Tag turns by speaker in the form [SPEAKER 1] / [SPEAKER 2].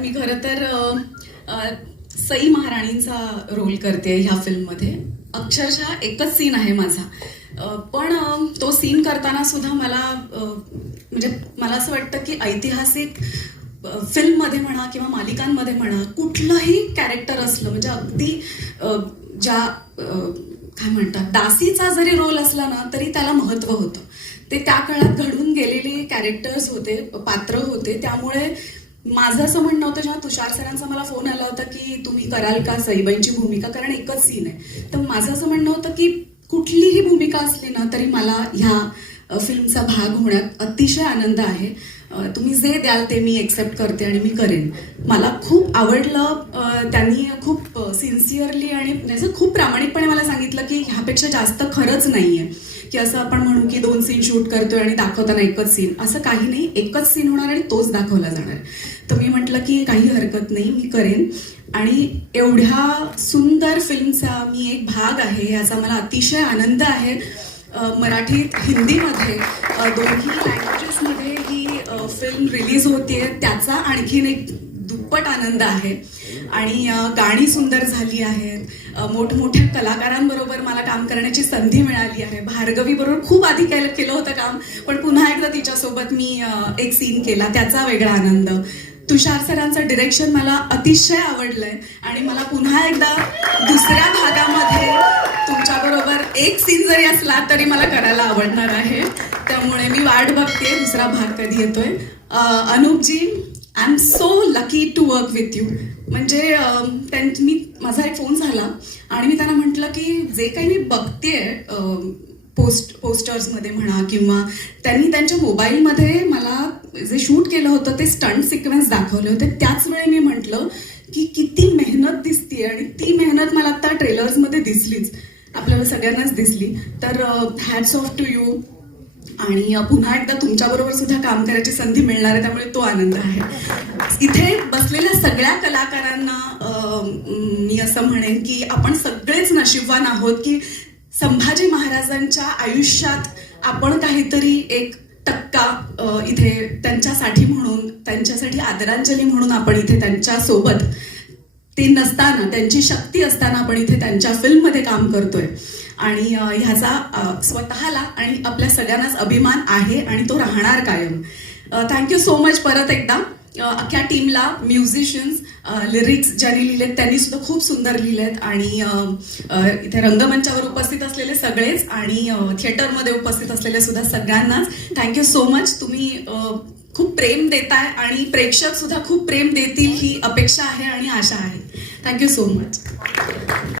[SPEAKER 1] मी खरं तर सई महाराणींचा रोल करते ह्या फिल्ममध्ये अक्षरशः एकच सीन आहे माझा. पण तो सीन करताना सुद्धा मला म्हणजे मला असं वाटतं की ऐतिहासिक फिल्ममध्ये म्हणा किंवा मालिकांमध्ये म्हणा कुठलंही कॅरेक्टर असलं म्हणजे अगदी ज्या काय म्हणतात दासीचा जरी रोल असला ना तरी त्याला महत्त्व होतं. ते त्या काळात घडून गेलेले कॅरेक्टर्स होते पात्र होते. त्यामुळे माझं असं म्हणणं होतं जेव्हा तुषार सरांचा मला फोन आला होता की तुम्ही कराल का सईबाईंची भूमिका कारण एकच सीन आहे. तर माझं असं म्हणणं होतं की कुठलीही भूमिका असली ना तरी मला ह्या फिल्मचा भाग होण्यात अतिशय आनंद आहे. तुम्ही जे द्याल ते मी एक्सेप्ट करते आणि मी करेन. मला खूप आवडलं त्यांनी खूप सिन्सिअरली आणि म्हणजे खूप प्रामाणिकपणे मला सांगितलं की ह्यापेक्षा जास्त खरंच नाहीये. की असं आपण म्हणू की दोन सीन शूट करतोय आणि दाखवताना एकच सीन असं काही नाही. एकच सीन होणार आणि तोच दाखवला जाणार. तर मी म्हटलं की काही हरकत नाही मी करेन. आणि एवढ्या सुंदर फिल्मचा मी एक भाग आहे. याचा मला अतिशय आनंद आहे. मराठीत हिंदीमध्ये दोन्ही लँग्वेजेसमध्ये ही फिल्म रिलीज होते त्याचा आणखीन एक दुप्पट आनंद आहे. आणि गाणी सुंदर झाली आहेत. मोठमोठ्या कलाकारांबरोबर मला काम करण्याची संधी मिळाली आहे. भार्गवी बरोबर खूप आधी केलं केलं होतं काम पण पुन्हा एकदा तिच्यासोबत मी एक सीन केला. त्याचा वेगळा आनंद. तुषार सरांचं डिरेक्शन मला अतिशय आवडलंय. आणि मला पुन्हा एकदा दुसऱ्या भागामध्ये तुमच्याबरोबर एक सीन जरी असला तरी मला करायला आवडणार आहे. त्यामुळे मी वाट बघते. दुसरा भाग कधी येतोय. Anupji I am so lucky to work with you म्हणजे त्यां मी माझा एक फोन झाला आणि मी त्यांना म्हटलं की जे काही मी बघतेय पोस्ट पोस्टर्समध्ये म्हणा किंवा त्यांनी त्यांच्या मोबाईलमध्ये मला जे शूट केलं होतं ते स्टंट सिक्वेन्स दाखवले होते. त्याच वेळी मी म्हटलं की किती मेहनत दिसते आणि ती मेहनत मला आता ट्रेलर्समध्ये दिसलीच. आपल्याला सगळ्यांनाच दिसली. तर हॅट्स ऑफ टू यू आणि पुन्हा एकदा तुमच्याबरोबर सुद्धा काम करायची संधी मिळणार आहे त्यामुळे तो आनंद आहे. इथे बसलेल्या सगळ्या कलाकारांना मी असं म्हणेन की आपण सगळेच नशीबवान आहोत की संभाजी महाराजांच्या आयुष्यात आपण काहीतरी एक टक्का इथे त्यांच्यासाठी म्हणून त्यांच्यासाठी आदरांजली म्हणून आपण इथे त्यांच्यासोबत ते नसताना त्यांची शक्ती असताना आपण इथे त्यांच्या फिल्ममध्ये काम करतोय. आणि ह्याचा स्वतःला आणि आपल्या सगळ्यांनाच अभिमान आहे आणि तो राहणार कायम. थँक्यू सो मच परत एकदा. अख्ख्या टीमला म्युझिशियन्स लिरिक्स ज्यांनी लिहिलेत त्यांनी सुद्धा खूप सुंदर लिहिलेत. आणि इथे रंगमंचावर उपस्थित असलेले सगळेच आणि थिएटरमध्ये उपस्थित असलेले सुद्धा सगळ्यांनाच थँक्यू सो मच तुम्ही खूप प्रेम देताय आणि प्रेक्षक सुद्धा खूप प्रेम देतील ही अपेक्षा आहे आणि आशा आहे. Thank you so much